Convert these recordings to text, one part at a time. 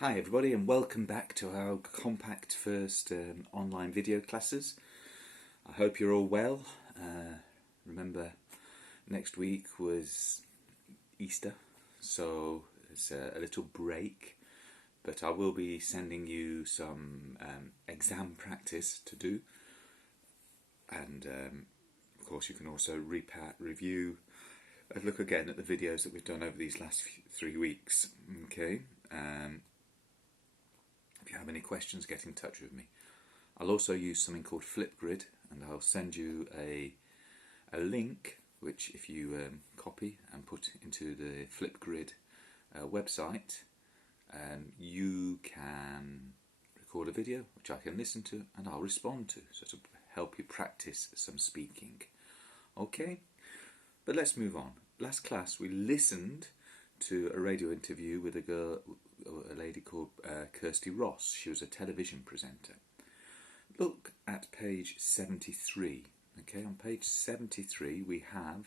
Hi everybody, and welcome back to our Compact First online video classes. I hope you're all well. Remember, next week was Easter, so it's a little break, but I will be sending you some exam practice to do, and of course you can also review and look again at the videos that we've done over these last 3 weeks. Okay. If you have any questions, get in touch with me. I'll also use something called Flipgrid, and I'll send you a link which, if you copy and put into the Flipgrid website, you can record a video which I can listen to and I'll respond to, so to help you practice some speaking. Okay, but let's move on. Last class we listened to a radio interview with a lady called Kirsty Ross. She was a television presenter. Look at page 73. Okay, on page 73 we have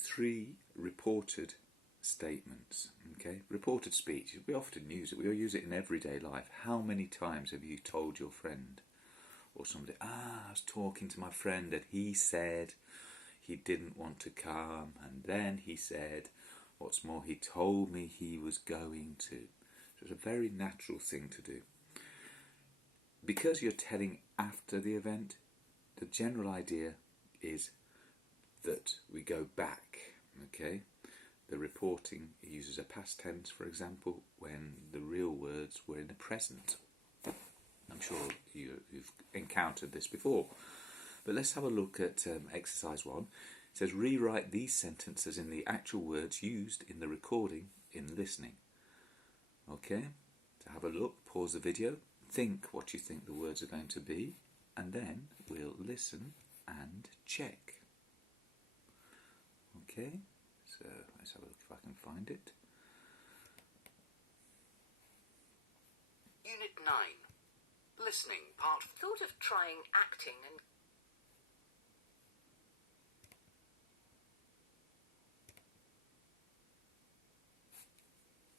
3 reported statements. Okay, reported speech. We often use it. We use it in everyday life. How many times have you told your friend or somebody, I was talking to my friend and he said he didn't want to come, and then he said, what's more, he told me he was going to. So it's a very natural thing to do. Because you're telling after the event, the general idea is that we go back, okay? The reporting uses a past tense, for example, when the real words were in the present. I'm sure you've encountered this before. But let's have a look at exercise 1. It says, rewrite these sentences in the actual words used in the recording in listening. Okay, so have a look, pause the video, think what you think the words are going to be, and then we'll listen and check. Okay, so let's have a look if I can find it. Unit 9. Listening, part. Thought of trying acting and...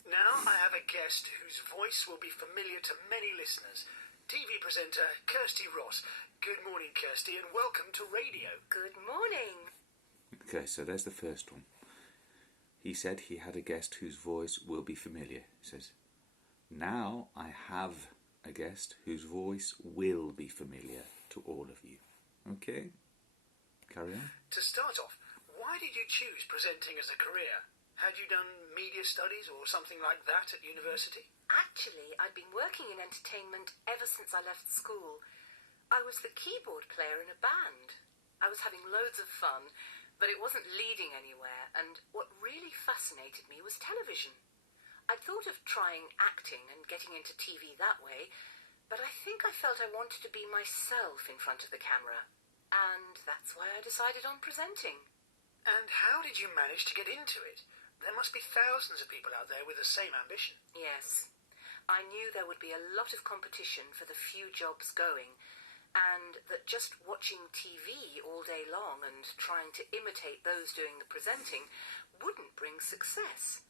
Now I have a guest whose voice will be familiar to many listeners. TV presenter Kirsty Ross. Good morning, Kirsty, and welcome to radio. Good morning. Okay, so there's the first one. He said he had a guest whose voice will be familiar. He says, now I have a guest whose voice will be familiar to all of you. Okay, carry on. To start off, why did you choose presenting as a career? Had you done media studies or something like that at university? Actually, I'd been working in entertainment ever since I left school. I was the keyboard player in a band. I was having loads of fun, but it wasn't leading anywhere, and what really fascinated me was television. I'd thought of trying acting and getting into TV that way, but I think I felt I wanted to be myself in front of the camera, and that's why I decided on presenting. And how did you manage to get into it? There must be thousands of people out there with the same ambition. Yes. I knew there would be a lot of competition for the few jobs going, and that just watching TV all day long and trying to imitate those doing the presenting wouldn't bring success.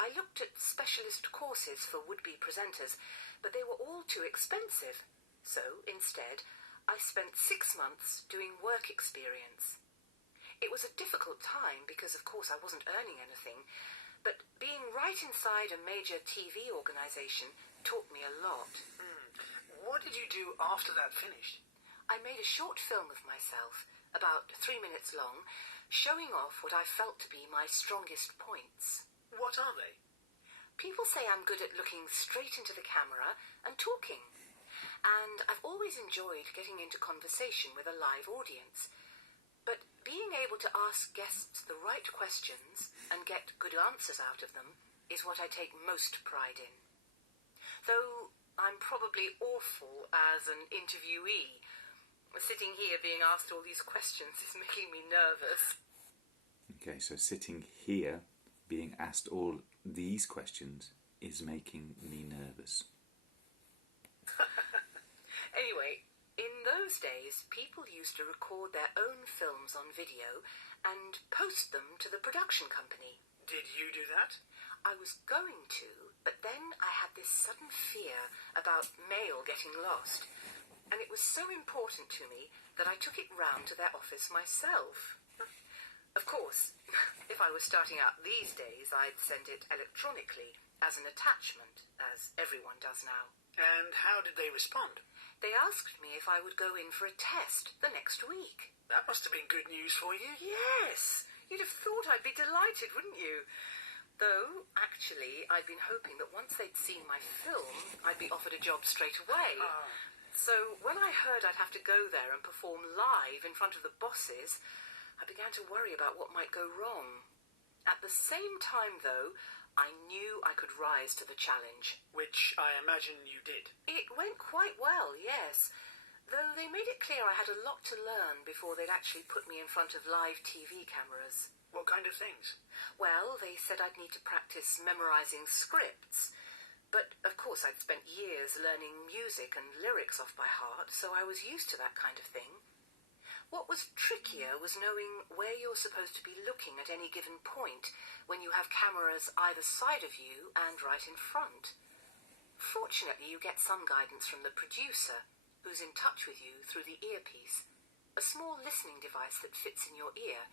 I looked at specialist courses for would-be presenters, but they were all too expensive. So, instead, I spent 6 months doing work experience. It was a difficult time because, of course, I wasn't earning anything, but being right inside a major TV organisation taught me a lot. What did you do after that finished? I made a short film of myself, about 3 minutes long, showing off what I felt to be my strongest points. What are they? People say I'm good at looking straight into the camera and talking. And I've always enjoyed getting into conversation with a live audience. But being able to ask guests the right questions and get good answers out of them is what I take most pride in. Though I'm probably awful as an interviewee. Sitting here being asked all these questions is making me nervous. Okay, so sitting here being asked all these questions is making me nervous. Anyway, in those days, people used to record their own films on video and post them to the production company. Did you do that? I was going to, but then I had this sudden fear about mail getting lost, and it was so important to me that I took it round to their office myself. Of course, if I was starting out these days, I'd send it electronically as an attachment, as everyone does now. And how did they respond? They asked me if I would go in for a test the next week. That must have been good news for you. Yes, you'd have thought I'd be delighted, wouldn't you? Though, actually, I'd been hoping that once they'd seen my film, I'd be offered a job straight away. So when I heard I'd have to go there and perform live in front of the bosses, I began to worry about what might go wrong. At the same time, though, I knew I could rise to the challenge. Which I imagine you did. It went quite well, yes. Though they made it clear I had a lot to learn before they'd actually put me in front of live TV cameras. What kind of things? Well, they said I'd need to practice memorising scripts. But, of course, I'd spent years learning music and lyrics off by heart, so I was used to that kind of thing. What was trickier was knowing where you're supposed to be looking at any given point when you have cameras either side of you and right in front. Fortunately, you get some guidance from the producer, who's in touch with you through the earpiece, a small listening device that fits in your ear,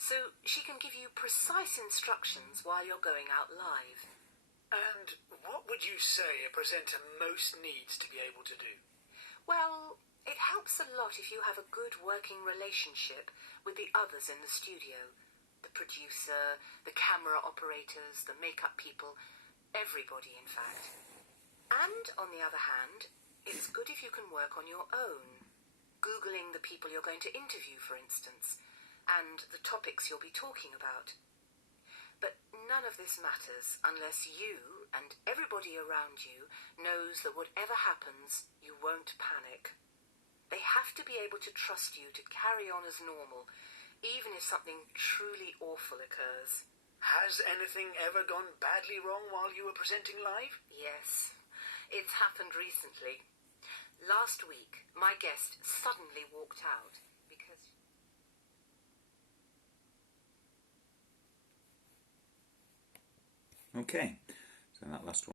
so she can give you precise instructions while you're going out live. And what would you say a presenter most needs to be able to do? Well, it helps a lot if you have a good working relationship with the others in the studio. The producer, the camera operators, the makeup people, everybody in fact. And on the other hand, it's good if you can work on your own. Googling the people you're going to interview, for instance, and the topics you'll be talking about. But none of this matters unless you and everybody around you knows that whatever happens, you won't panic. They have to be able to trust you to carry on as normal, even if something truly awful occurs. Has anything ever gone badly wrong while you were presenting live? Yes, it's happened recently. Last week, my guest suddenly walked out because... Okay, so that last one.